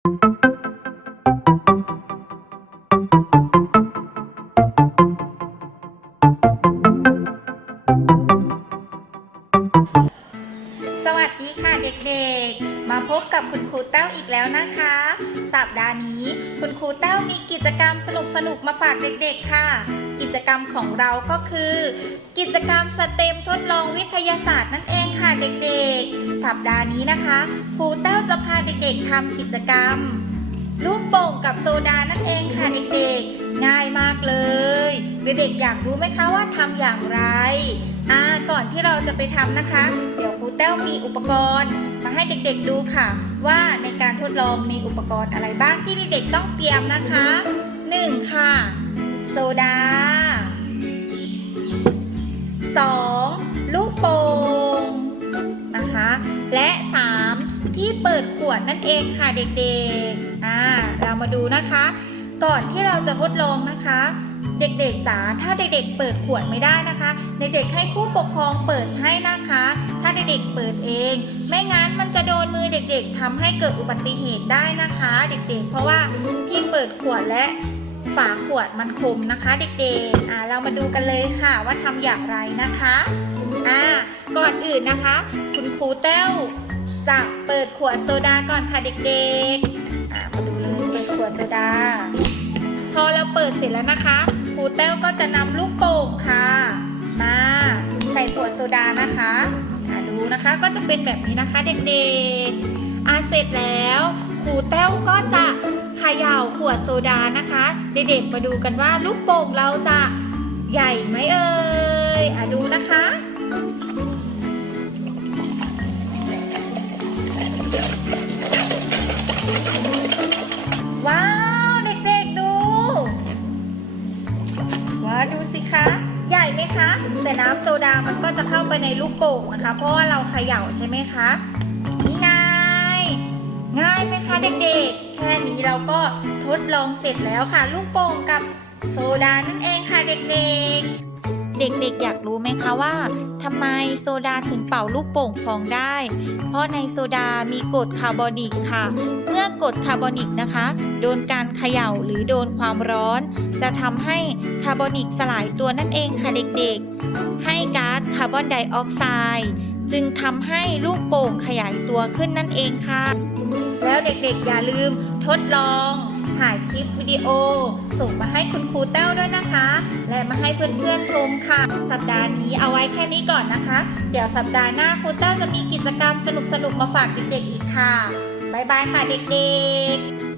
สวัสดีค่ะเด็กๆ มาพบกับคุณครูแต้วอีกแล้วนะคะ สัปดาห์นี้คุณครูแต้วมีกิจกรรมสนุกๆ มาฝากเด็กๆค่ะ กิจกรรมของเราก็คือ กิจกรรม ทดลองวิทยศาสตร์นั่นเองค่ะเด็กๆ สัปดาห์นี้นะคะครูแต้วจะพาเด็กๆทำกิจกรรม ลูกโป่งกับโซดานั่นเองค่ะเด็กๆ ง่ายมากเลย เด็กๆอยากรู้ไหมคะว่าทำอย่างไรอ่าก่อนที่เราจะไปทำนะคะ เดี๋ยวครูแต้วมีอุปกรณ์ มาให้เด็กๆดูค่ะ ว่าในการทดลองมีอุปกรณ์อะไรบ้างที่เด็กๆต้องเตรียมนะคะ 1. ค่ะ โซดา 2. ที่เปิดขวดนั่นเองค่ะเด็กๆ อ่า เรามาดูนะคะ ก่อนที่เราจะทดลองนะคะ เด็กๆจ๋าถ้าเด็กๆ เปิดขวดไม่ได้นะคะเด็กๆให้ผู้ปกครองเปิดให้นะคะ ถ้าเด็กๆเปิดเอง ไม่งั้นมันจะโดนมือเด็กๆทำให้เกิดอุบัติเหตุได้นะคะ เด็กๆ เพราะว่าที่เปิดขวดและฝาขวดมันคมนะคะเด็กๆ อ่าเรามาดูกันเลยค่ะว่าทำอย่างไรนะคะ อ่า ก่อนอื่นนะคะ คุณครูแต้วจะ ปิดขวดโซดาก่อนค่ะเด็กๆมาดูเลยเปิดขวดโซดา พอเราเปิดเสร็จแล้วนะคะครูแต้วก็จะนำลูกโป่งค่ะ มาใส่ขวดโซดานะคะดูนะคะก็จะเป็นแบบนี้นะคะเด็กๆอ่าเสร็จแล้วครูแต้วก็จะเขย่าขวดโซดานะคะ เด็กๆมาดูกันว่าลูกโป่งเราจะใหญ่ไหมเอ่ยอะดูนะคะ ไหมคะ แต่น้ำโซดามันก็จะเข้าไปในลูกโป่งนะคะ เพราะว่าเราเขย่าใช่ไหมคะนี่นายง่ายไหมคะเด็กๆ แค่นี้เราก็ทดลองเสร็จแล้วค่ะ ลูกโป่งกับโซดานั่นเองค่ะเด็กๆเด็กๆ อยากรู้ไหมคะว่าทำไมโซดาถึงเป่าลูกโป่งพองได้ เพราะในโซดามีกรดคาร์บอนิกค่ะ เมื่อกรดคาร์บอนิกนะคะ โดนการเขย่าหรือโดนความร้อน จะทำให้ คาร์บอนิกสลายตัวนั่นเองค่ะเด็กๆ ให้ก๊าซคาร์บอนไดออกไซด์จึงทำให้ลูกโป่งขยายตัวขึ้นนั่นเองค่ะ แล้วเด็กๆอย่าลืมทดลอง ถ่ายคลิปวิดีโอ ส่งมาให้คุณครูแต้วด้วยนะคะ และมาให้เพื่อนๆชมค่ะ สัปดาห์นี้เอาไว้แค่นี้ก่อนนะคะ เดี๋ยวสัปดาห์หน้าครูแต้วจะมีกิจกรรมสนุกๆมาฝากเด็กๆอีกค่ะบ๊ายบายค่ะเด็กๆ